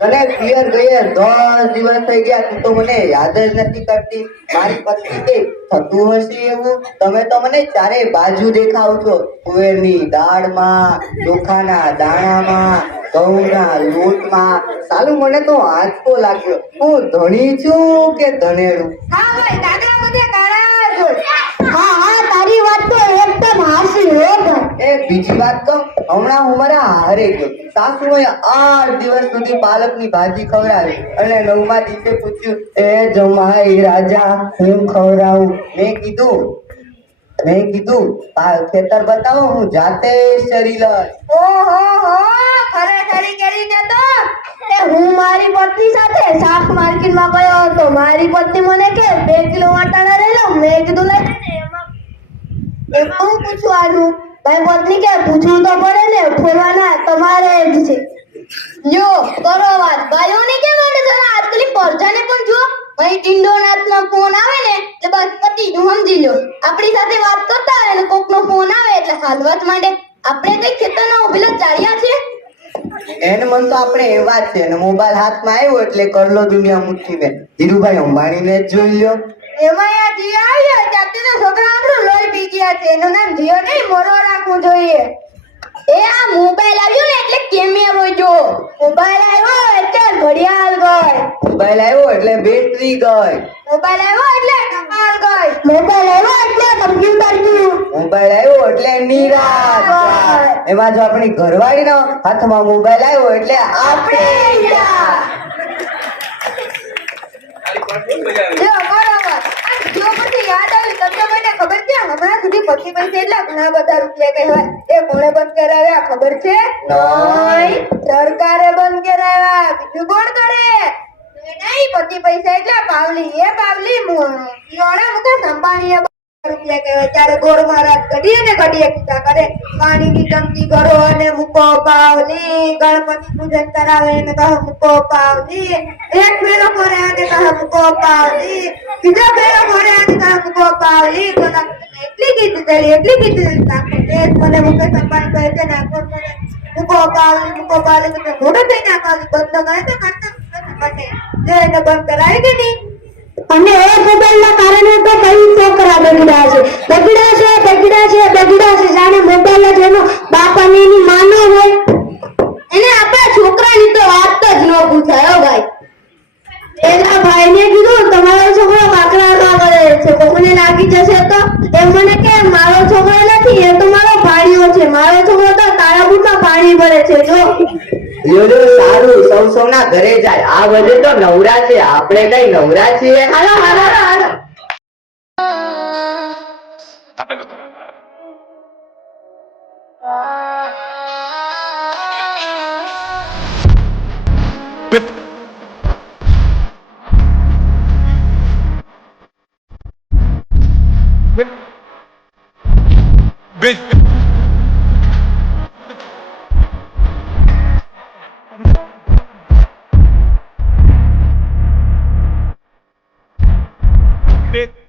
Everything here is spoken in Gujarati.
તને ક્લિયર ગયે દસ દિવસ થઈ ગયા તું તો મને યાદ જ નથી કરતી. મારી પત્ની કે થતું હશે એવું? તમે તો મને ચારે બાજુ દેખાવ છો. કુવેરની દાળમાં ચોખાના દાણામાં ઘઉંના લોટમાં. સાલું મને તો આંચકો લાગ્યો. હું ધણી છું કે ધણેડું હા ભાઈ દાદા બધે કાળા હા હા તારી વાત તો એકદમ હાસી હો ભાઈ એ બીજી વાત તો હમણાં હું મારા હારે ગયો. સાસુએ આઠ દિવસ સુધી પાલકની ભાજી ખવડાવી અને નવમા દિવસે પૂછ્યું, એ જમાઈ રાજા, હું ખવડાવું? મેં કીધું મેં કીધું આ ખેતર બતાવો, હું જાતે જ ચરી લઈશ ઓહો, હો, ખરેખરી કરીને તો એ હું મારી પત્ની સાથે શાક માર્કેટમાં ગયો હતો. મારી પત્ની મને કે, બે કિલો વાટાણા લઈ લો. મેં કીધું, લઈ લે ને એમાં એમાં હું પૂછવાનું મારી પત્ની કે પૂછવું તો પડે ને ફોરવાના તમારે જ છે. જો કરો વાત. ભાઈઓને કે માટે જરા આજકાલ પરજાને પણ જુઓ. ભાઈ ટિંડો નાથનો ફોન આવે ને એટલે બસ પતિ સમજી લો આપણી સાથે વાત કરતા હોય ને કોકનો ફોન આવે એટલે હાલવા જ માંડે. આપણે કઈ ખેતરના ઉભેલા ચાલ્યા છે. એને મન તો આપણે એવા જ છે. અને મોબાઈલ હાથમાં આવ્યો એટલે કરલો દુનિયા મુઠ્ઠી ને ધીરુભાઈ અંબાણીને જ જોઈ લ્યો. એમાં આ આવ્યા આવ્યો ત્યાંથી તો છોકરા આપણું લોહી પી ગયા છે. એનું નામ જીઓ નહીં મોરો રાખવું જોઈએ. એ આ મોબાઈલ આવ્યો ને એટલે કેમેરો જો. મોબાઈલ આવ્યો એટલે ઘડિયાળ ગઈ. મોબાઈલ આવ્યો એટલે બેટરી ગઈ. મોબાઈલ આવ્યો એટલે કપાળ ગઈ. મોબાઈલ આવ્યો એટલે કમ્પ્યુટર ગયું. મોબાઈલ આવ્યો એટલે નિરાશ. એમાં જો આપણી ઘરવાળીનો હાથમાં મોબાઈલ આવ્યો એટલે આપણે. જો જીઓ યાદ આવ્યું તમને મને ખબર છે હમણાં સુધી પચીસ પૈસા એટલા ઘણા બધા રૂપિયા કહેવાય. એ કોણે બંધ કરાવ્યા ખબર છે? સરકારે બંધ કરાવ્યા બીજું કોણ કરે? નહીં પચીસ પૈસા એટલા પાવલી એ પાવલી યોણા મુકેશ અંબાણીએ રૂપિયા કહેવાય. ત્યારે ગોળ મહારાજ કઢીએ ને કઢીએ કીધા કરે. પાણીની ટંકી કરો અને મૂકો પાવલી ગણપતિ પૂજન કરાવે ને કહે મૂકો પાવલી એક ફેરો અને કહે મૂકો પાવલી બીજો મૂકો તો કરતા જે એને બંધ કરાવી નહીં અને એ મોબાઈલના કારણે તો કઈ છોકરા બગડ્યા છે. બગડ્યા છે બગડ્યા છે બગડ્યા છે. જાણે મોબાઈલ જ એનો બાપ પણ મને કે મારો છોકરો નથી એ તો મારો ભાણિયો છે. મારો છોકરો તો તારા બુટમાં પાણી ભરે છે જો. સારું સૌ સૌના ઘરે જાય. આ વજે તો નવરા છે. આપણે કઈ નવરા છીએ? Bem... Bem...